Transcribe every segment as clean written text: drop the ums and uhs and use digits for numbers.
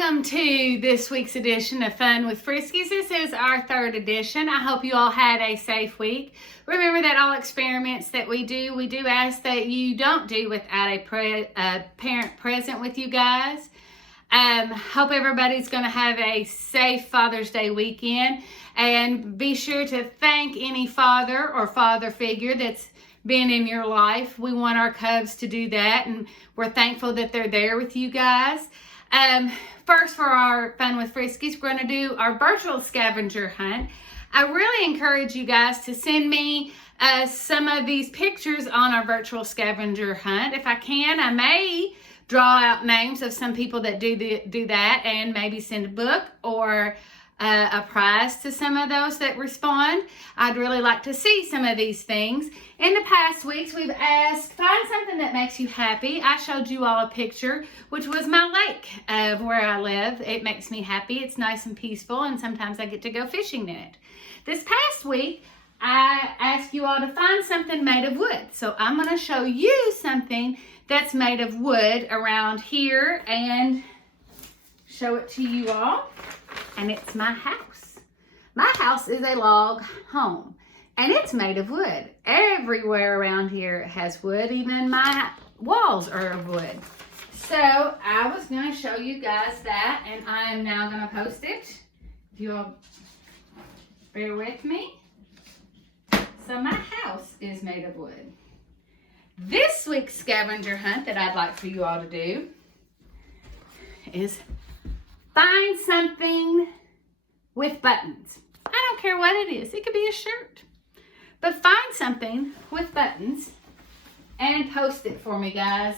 Welcome to this week's edition of Fun with FRYSCs. This is our third edition. I hope you all had a safe week. Remember that all experiments that we do ask that you don't do without a parent present with you guys. Hope everybody's going to have a safe Father's Day weekend. And be sure to thank any father or father figure that's been in your life. We want our cubs to do that, and we're thankful that they're there with you guys. First, for our Fun with FRYSCs, we're going to do our virtual scavenger hunt. I really encourage you guys to send me some of these pictures on our virtual scavenger hunt. If I can, I may draw out names of some people that do that, and maybe send a book or a prize to some of those that respond. I'd really like to see some of these things. In the past weeks, we've asked, find something that makes you happy. I showed you all a picture, which was my lake of where I live. It makes me happy. It's nice and peaceful, and sometimes I get to go fishing in it. This past week, I asked you all to find something made of wood. So I'm going to show you something that's made of wood around here and show it to you all. And it's my house. My house is a log home, and it's made of wood. Everywhere around here has wood. Even my walls are of wood. So I was going to show you guys that, and I am now going to post it. If you'll bear with me. So my house is made of wood. This week's scavenger hunt that I'd like for you all to do is find something with buttons. I don't care what it is. It could be a shirt. But find something with buttons and post it for me, guys.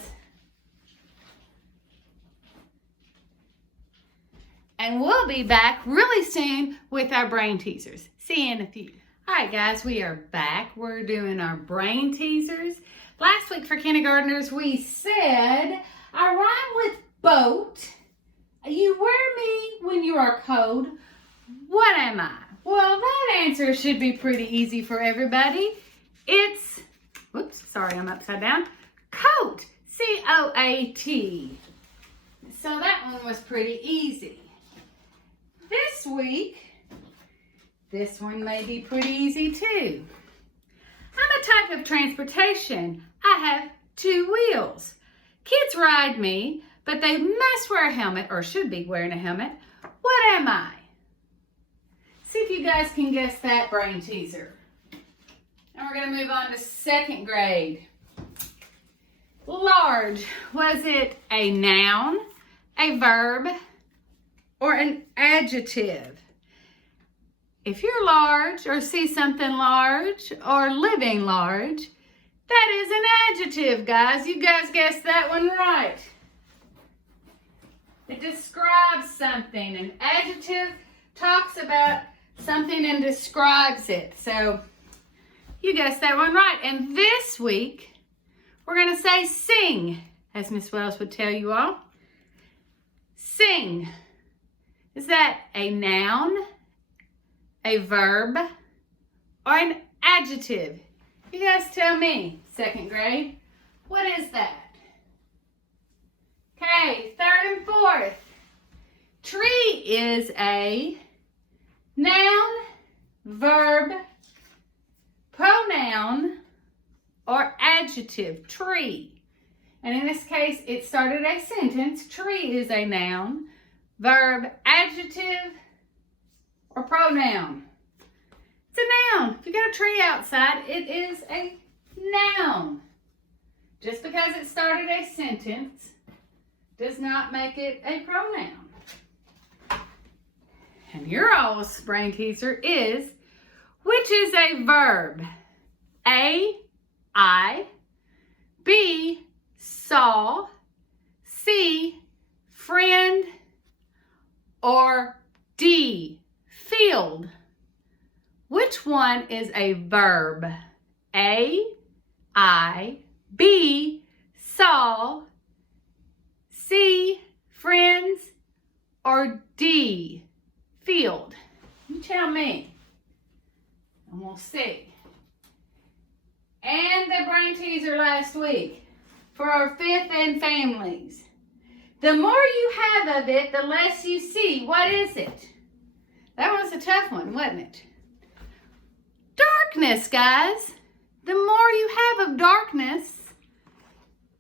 And we'll be back really soon with our brain teasers. See you in a few. All right, guys, we are back. We're doing our brain teasers. Last week for kindergartners, we said, I rhyme with boat. You wear me when you are cold. What am I? Well, that answer should be pretty easy for everybody. It's, whoops, sorry, I'm upside down. Coat, C-O-A-T. So that one was pretty easy. This week, this one may be pretty easy too. I'm a type of transportation. I have two wheels. Kids ride me, but they must wear a helmet, or should be wearing a helmet. What am I? See if you guys can guess that brain teaser. And we're going to move on to second grade. Large. Was it a noun, a verb, or an adjective? If you're large, or see something large, or living large, that is an adjective, guys. You guys guessed that one right. It describes something. An adjective talks about something and describes it. So you guessed that one right. And this week, we're going to say sing, as Miss Wells would tell you all. Sing. Is that a noun, a verb, or an adjective? You guys tell me, second grade. What is that? Okay, third and fourth. Tree is a noun, verb, pronoun, or adjective. Tree. And in this case, it started a sentence. Tree is a noun, verb, adjective, or pronoun. It's a noun. If you got a tree outside, it is a noun. Just because it started a sentence does not make it a pronoun. And your all's brain teaser is, which is a verb? A, I, B, saw, C, friend, or D, field? Which one is a verb? A, I, B, saw, C, friends, or D, field? You tell me, and we'll see. And the brain teaser last week for our fifth and families. The more you have of it, the less you see. What is it? That was a tough one, wasn't it? Darkness, guys. The more you have of darkness,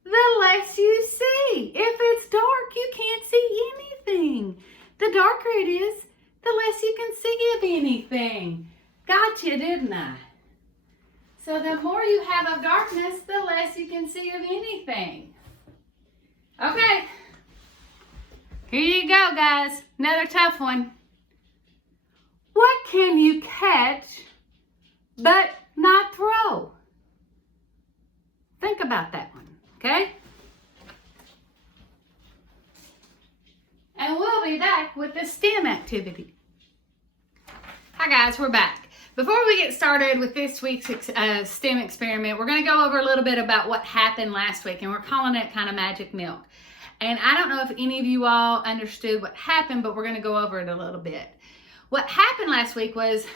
the less you see. If it's dark, you can't see anything. The darker it is, the less you can see of anything. Gotcha, didn't I? So the more you have of darkness, the less you can see of anything. Okay. Here you go, guys. Another tough one. What can you catch but not throw? Think about that one, okay? And we'll be back with the STEM activity. Hi guys, we're back. Before we get started with this week's STEM experiment, we're going to go over a little bit about what happened last week, and we're calling it kind of magic milk. And I don't know if any of you all understood what happened, but we're going to go over it a little bit. What happened last week was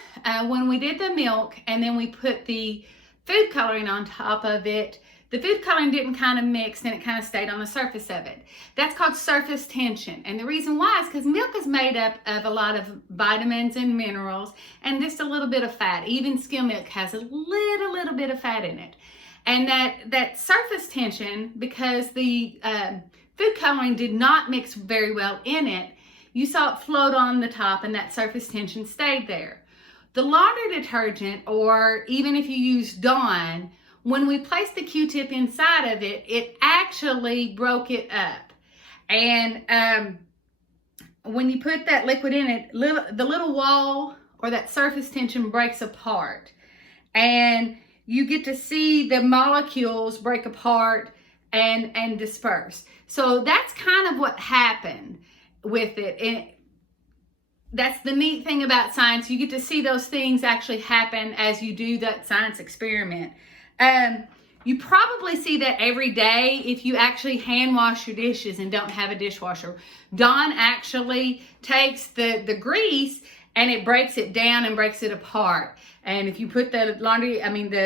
when we did the milk and then we put the food coloring on top of it, the food coloring didn't kind of mix and it kind of stayed on the surface of it. That's called surface tension. And the reason why is because milk is made up of a lot of vitamins and minerals and just a little bit of fat. Even skim milk has a little bit of fat in it. And that surface tension, because the food coloring did not mix very well in it, you saw it float on the top and that surface tension stayed there. The laundry detergent, or even if you use Dawn, when we placed the Q-tip inside of it, it actually broke it up. And when you put that liquid in it, the little wall or that surface tension breaks apart. And you get to see the molecules break apart and disperse. So that's kind of what happened with it. And that's the neat thing about science. You get to see those things actually happen as you do that science experiment. You probably see that every day if you actually hand wash your dishes and don't have a dishwasher. Dawn actually takes the grease and it breaks it down and breaks it apart. And if you put the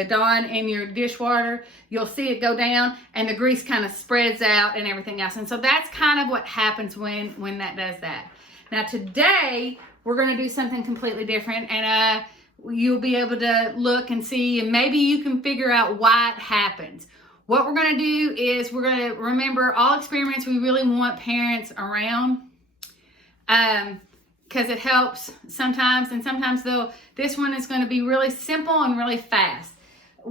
Dawn in your dishwater, you'll see it go down and the grease kind of spreads out and everything else. And so that's kind of what happens when that does that. Now today, we're going to do something completely different, and you'll be able to look and see, and maybe you can figure out why it happens. What we're going to do is we're going to remember all experiments. We really want parents around because it helps sometimes, and sometimes though this one is going to be really simple and really fast.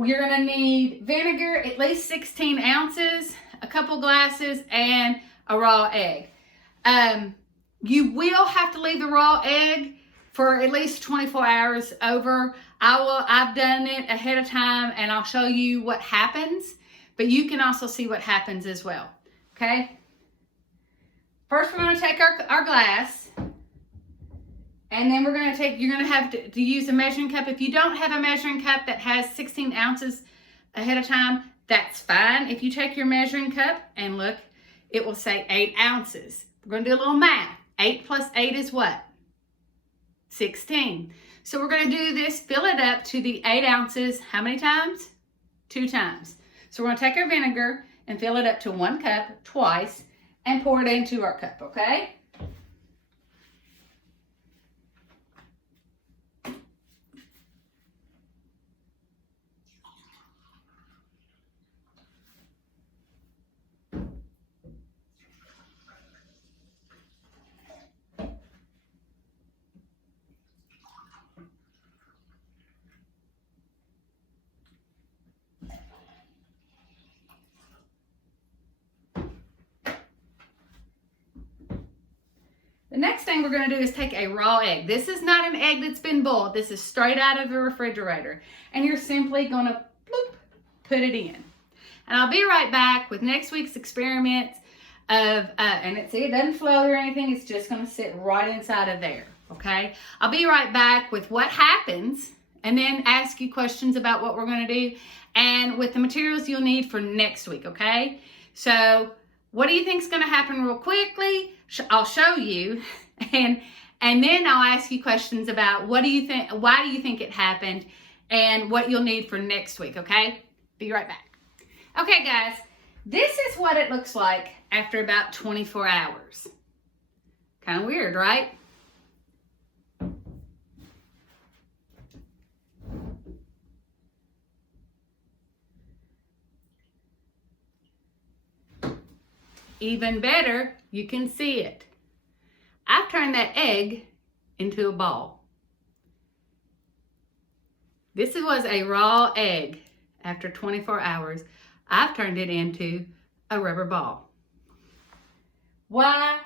You're going to need vinegar, at least 16 ounces, a couple glasses, and a raw egg. You will have to leave the raw egg for at least 24 hours over. I've done it ahead of time and I'll show you what happens, but you can also see what happens as well. Okay. First, we're going to take our glass, and then you're going to have to use a measuring cup. If you don't have a measuring cup that has 16 ounces ahead of time, that's fine. If you take your measuring cup and look, it will say 8 ounces. We're going to do a little math. 8 plus 8 is what? 16. So we're going to do this, fill it up to the 8 ounces. How many times? 2 times. So we're going to take our vinegar and fill it up to 1 cup twice and pour it into our cup, okay? The next thing we're going to do is take a raw egg. This is not an egg that's been boiled. This is straight out of the refrigerator. And you're simply going to put it in. And I'll be right back with next week's experiment and it doesn't float or anything. It's just going to sit right inside of there. Okay. I'll be right back with what happens and then ask you questions about what we're going to do and with the materials you'll need for next week. Okay. So what do you think is going to happen real quickly? I'll show you, and then I'll ask you questions about what do you think, why do you think it happened, and what you'll need for next week, okay? Be right back. Okay, guys, This is what it looks like after about 24 hours. Kind of weird, right? Even better, you can see it. I've turned that egg into a ball. This was a raw egg. After 24 hours, I've turned it into a rubber ball. Why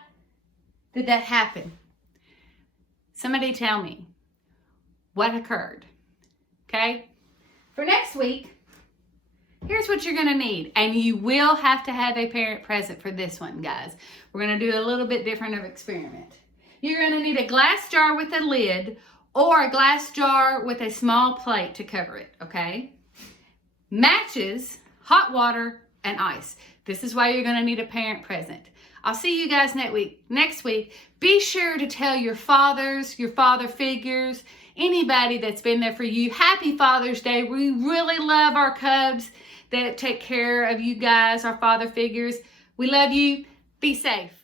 did that happen? Somebody tell me what occurred. Okay? For next week, here's what you're going to need. And you will have to have a parent present for this one, guys. We're going to do a little bit different of experiment. You're going to need a glass jar with a lid or a glass jar with a small plate to cover it, okay? Matches, hot water, and ice. This is why you're going to need a parent present. I'll see you guys next week. Be sure to tell your fathers, your father figures, anybody that's been there for you, Happy Father's Day. We really love our cubs that take care of you guys, our father figures. We love you. Be safe.